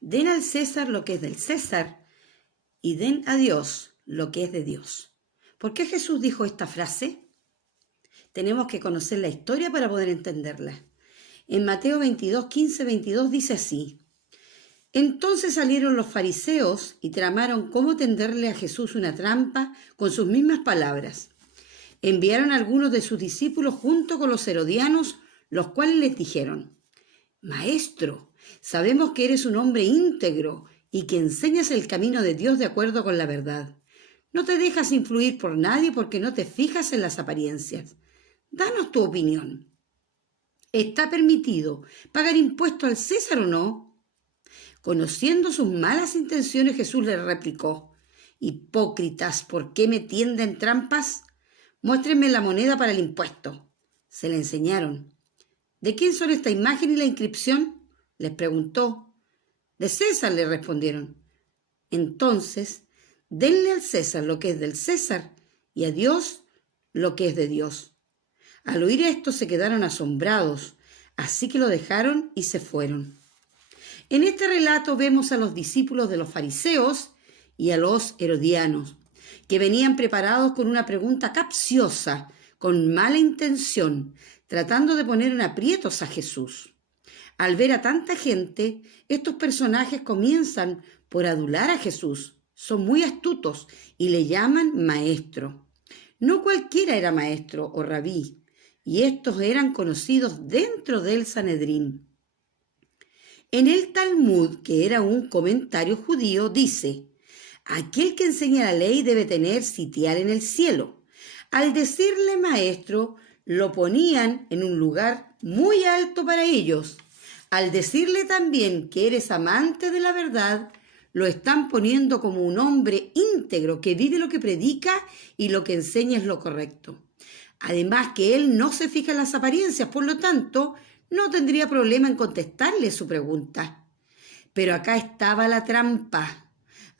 Den al César lo que es del César y den a Dios lo que es de Dios. ¿Por qué Jesús dijo esta frase? Tenemos que conocer la historia para poder entenderla. En Mateo 22, 15, 22 dice así: Entonces salieron los fariseos y tramaron cómo tenderle a Jesús una trampa con sus mismas palabras. Enviaron a algunos de sus discípulos junto con los herodianos, los cuales les dijeron: Maestro, sabemos que eres un hombre íntegro y que enseñas el camino de Dios de acuerdo con la verdad. No te dejas influir por nadie porque no te fijas en las apariencias. Danos tu opinión. ¿Está permitido pagar impuestos al César o no? Conociendo sus malas intenciones, Jesús les replicó: Hipócritas, ¿por qué me tienden trampas? Muéstrenme la moneda para el impuesto. Se le enseñaron. ¿De quién son esta imagen y la inscripción?, les preguntó. De César, le respondieron. Entonces, denle al César lo que es del César y a Dios lo que es de Dios. Al oír esto se quedaron asombrados, así que lo dejaron y se fueron. En este relato vemos a los discípulos de los fariseos y a los herodianos, que venían preparados con una pregunta capciosa, con mala intención, tratando de poner en aprietos a Jesús. Al ver a tanta gente, estos personajes comienzan por adular a Jesús. Son muy astutos y le llaman maestro. No cualquiera era maestro o rabí, y estos eran conocidos dentro del Sanedrín. En el Talmud, que era un comentario judío, dice: aquel que enseña la ley debe tener sitial en el cielo. Al decirle maestro, lo ponían en un lugar muy alto para ellos. Al decirle también que eres amante de la verdad, lo están poniendo como un hombre íntegro que vive lo que predica y lo que enseña es lo correcto. Además que él no se fija en las apariencias, por lo tanto, no tendría problema en contestarle su pregunta. Pero acá estaba la trampa.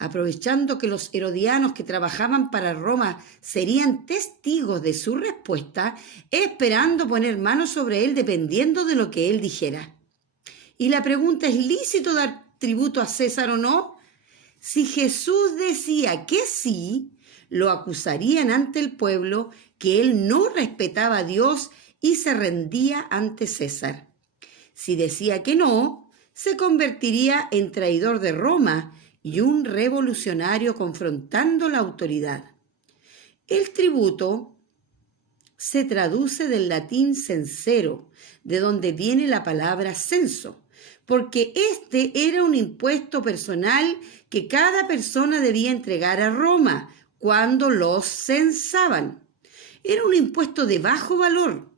Aprovechando que los herodianos que trabajaban para Roma serían testigos de su respuesta, esperando poner manos sobre él dependiendo de lo que él dijera. Y la pregunta: ¿es lícito dar tributo a César o no? Si Jesús decía que sí, lo acusarían ante el pueblo que él no respetaba a Dios y se rendía ante César. Si decía que no, se convertiría en traidor de Roma y un revolucionario confrontando la autoridad. El tributo se traduce del latín censero, de donde viene la palabra censo, porque este era un impuesto personal que cada persona debía entregar a Roma cuando los censaban. Era un impuesto de bajo valor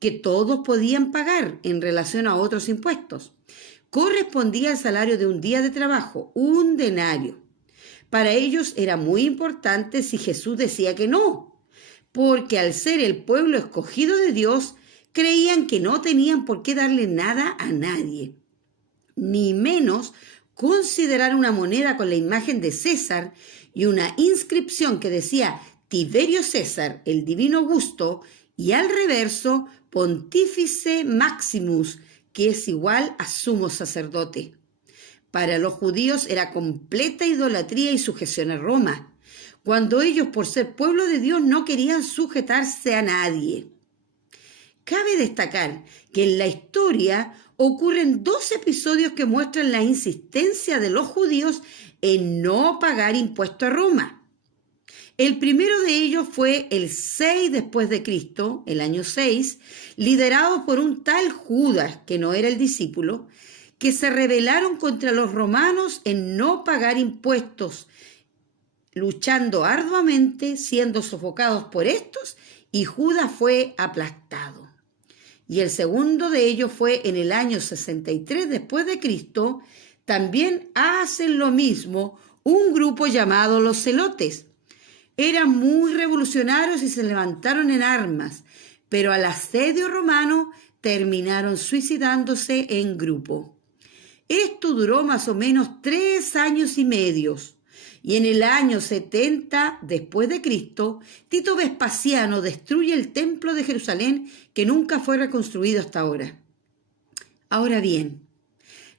que todos podían pagar en relación a otros impuestos. Correspondía al salario de un día de trabajo, un denario. Para ellos era muy importante si Jesús decía que no, porque al ser el pueblo escogido de Dios, creían que no tenían por qué darle nada a nadie, ni menos considerar una moneda con la imagen de César y una inscripción que decía Tiberio César, el divino Augusto, y al reverso Pontífice Maximus, que es igual a sumo sacerdote. Para los judíos era completa idolatría y sujeción a Roma, cuando ellos, por ser pueblo de Dios, no querían sujetarse a nadie. Cabe destacar que en la historia ocurren 2 episodios que muestran la insistencia de los judíos en no pagar impuesto a Roma. El primero de ellos fue el 6 después de Cristo, el año 6, liderado por un tal Judas, que no era el discípulo, que se rebelaron contra los romanos en no pagar impuestos, luchando arduamente, siendo sofocados por estos, y Judas fue aplastado. Y el segundo de ellos fue en el año 63 después de Cristo. También hacen lo mismo un grupo llamado los Celotes. Eran muy revolucionarios y se levantaron en armas, pero al asedio romano terminaron suicidándose en grupo. Esto duró más o menos 3 años y medio. Y en el año 70 después de Cristo, Tito Vespasiano destruye el templo de Jerusalén, que nunca fue reconstruido hasta ahora. Ahora bien,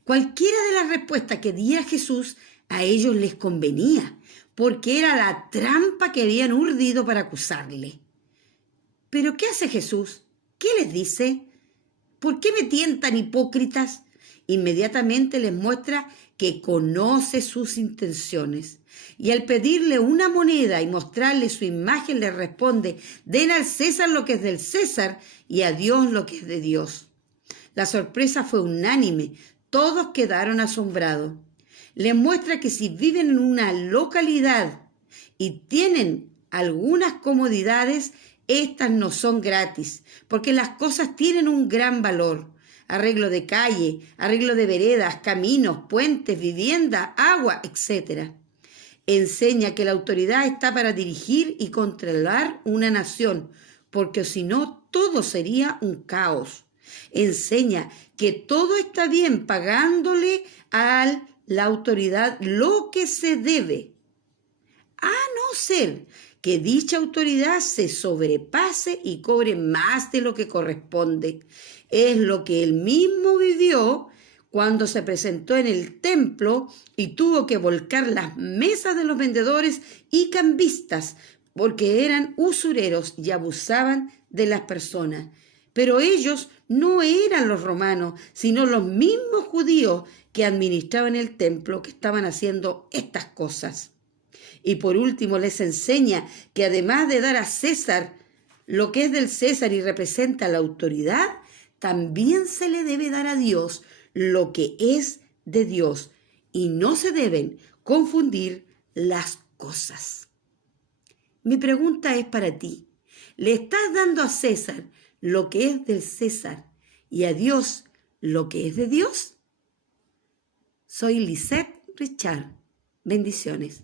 Cualquiera de las respuestas que diera Jesús a ellos les convenía, porque era la trampa que habían urdido para acusarle. ¿Pero qué hace Jesús? ¿Qué les dice? ¿Por qué me tientan, hipócritas? Inmediatamente les muestra que conoce sus intenciones. Y al pedirle una moneda y mostrarle su imagen, les responde: den al César lo que es del César y a Dios lo que es de Dios. La sorpresa fue unánime. Todos quedaron asombrados. Les muestra que si viven en una localidad y tienen algunas comodidades, estas no son gratis, porque las cosas tienen un gran valor. Arreglo de calle, arreglo de veredas, caminos, puentes, vivienda, agua, etc. Enseña que la autoridad está para dirigir y controlar una nación, porque si no, todo sería un caos. Enseña que todo está bien pagándole a la autoridad lo que se debe, a no ser que dicha autoridad se sobrepase y cobre más de lo que corresponde. Es lo que él mismo vivió cuando se presentó en el templo y tuvo que volcar las mesas de los vendedores y cambistas, porque eran usureros y abusaban de las personas. Pero ellos no eran los romanos, sino los mismos judíos que administraban el templo que estaban haciendo estas cosas. Y por último les enseña que además de dar a César lo que es del César y representa la autoridad, también se le debe dar a Dios lo que es de Dios, y no se deben confundir las cosas. Mi pregunta es para ti: ¿le estás dando a César lo que es del César y a Dios lo que es de Dios? Soy Lisette Richard. Bendiciones.